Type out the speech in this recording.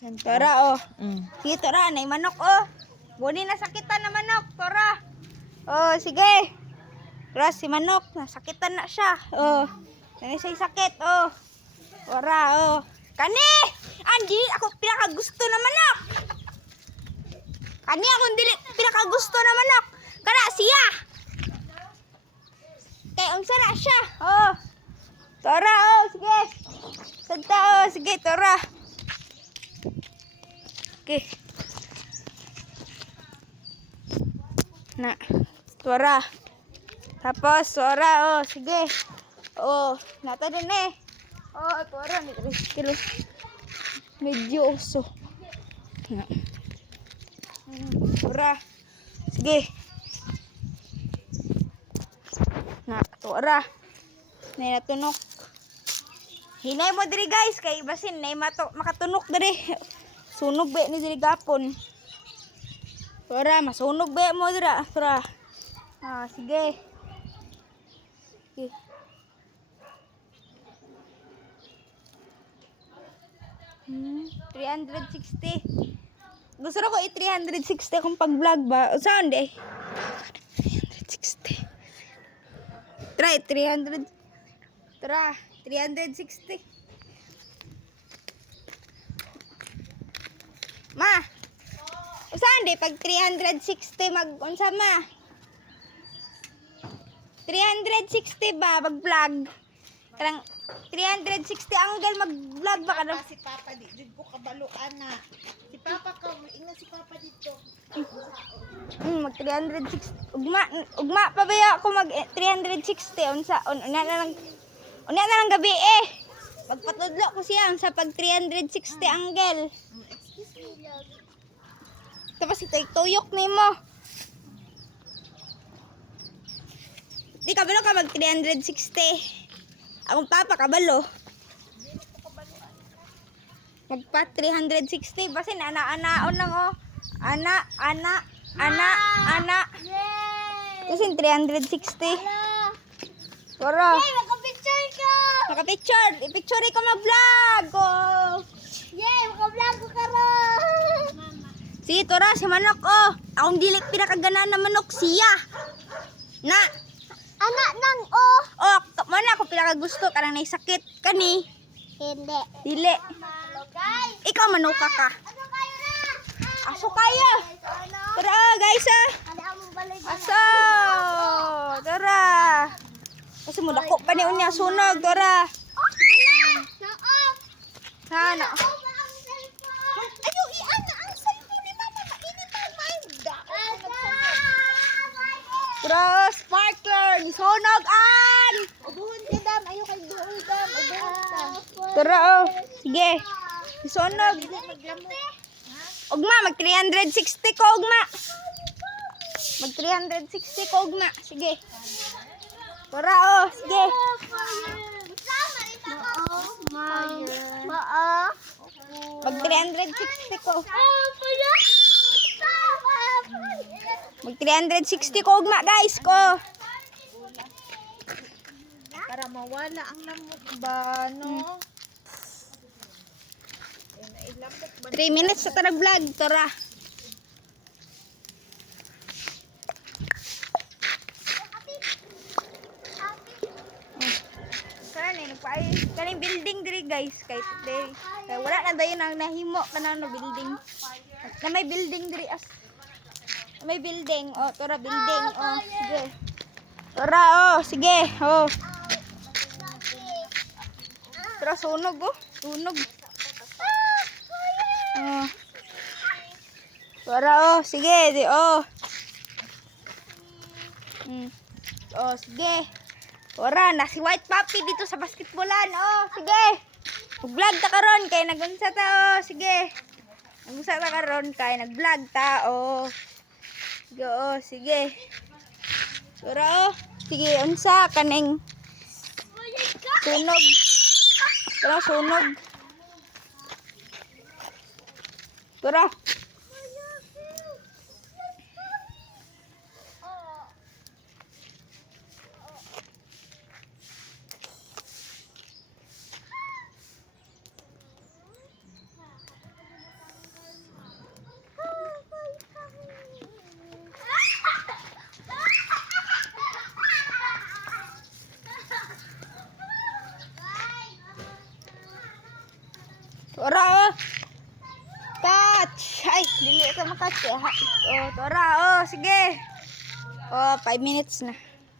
Tora, oh. Sige, Tora, nay manok, oh. Buni nasakitan na manok, Tora. Oh, sige. Tora, si manok, nasakitan na siya. Oh, nanisay sakit, oh. Tora, oh. Kani! Andi, ako pinakagusto na manok. Kani akong dili pinakagusto na manok. Kana siya. Kay unsa na siya? Oh. Tora, oh, sige. Santa, oh, sige, Tora. Okay. Na, Tora. Tapos, Tora, oh, sige. Oh, nata din eh. Oh, Tora, may 3 kilo. Medyo uso. Na. Tora. Sige. Na, Tora. Nay natunok. Hinay mo diri guys kay basin nay makatunok diri. Sunog be ni diri gapon. Tora, masunog be mo dira. Tora. Ah, sige. Sige. Hmm, 360. Gusto ko i-360 akong pag-vlog ba? O saan de? 360. Try 300. Tara, 360. Ma. O saan de pag 360 mag-unsa ma? 360 ba mag-vlog? Karang 360 angle mag-vlog ba ka? Si Papa di jud ko kabaluan na. Si Papa ka ingon si Papa dito. Mag 360 ugma pa ba ako mag 360 unsa unya na lang gabi eh. Pagpatudlo ko siya sa pag 360 angle. Excuse me, love. Tapos ito tuyok nimo. Di kabalo ka mag 360. Akong papa kabalo. Magpa 360 basin ana-anaon lang oh. Ana. Yay! Kasi 360. Tara. Yay, maka-picture ka. Naka-picture. I-picture ko mag-vlog ko. Yay, maka-vlog ko karon. Sige, Tora, si manok oh. Akong dili pinakagana na manok siya. Na. Anak nang oh. Oh, mana ako pinakagusto kanang naisakit kani. Hindi. Dili. Hello guys. Ikaw manuka ka. Ano kayo na? Aso kayo. Ano? Tara, guys ah. Ada mo balik. Aso. Tara. Kasi mo dako pa ni unya sunog, Tora. Na-off. Ha, na. Ayo, iana ang cellphone ni Mama. Mainit ang mind. Tara, sparkler, sunog-an. Ubuhon ka, Dam. Ayaw kay doon, Dam. Ubuhon ka. Tara, oh. Sige. Sunog. Ugma, mag 360 ko, ugma. Mag 360 ko, ugma. Sige. Tara, oh. Sige. Mag 360 ko. Mag 360 ko, ugma, guys, ko. Para mawala ang lamok ba, no? 3 minutes sa tarag vlog, Tora. Kaning building diri guys, kay wala na dayon ang nahimo kanang no building. Na may building diri as. May building, oh, Tora building, oh, sige. Tora, oh, sige, oh. Tora sunog, oh, sunog. Oh. Tora, oh, sige, di, oh. Oh, sige. Tora, na si White Puppy dito sa basketballan, oh, sige. Mag-vlog ta karon kay nagunsa ta, oh, sige. Nagunsa ta karon kay nag-vlog ta, oh. Sige, oh, sige. Tora, oh, sige, unsa kaning sunog. Tora, sunog. Tora. Tora, oh. Catch! Ay, dili ka makatch. Oh, tora, oh. Sige. Oh, 5 minutes na.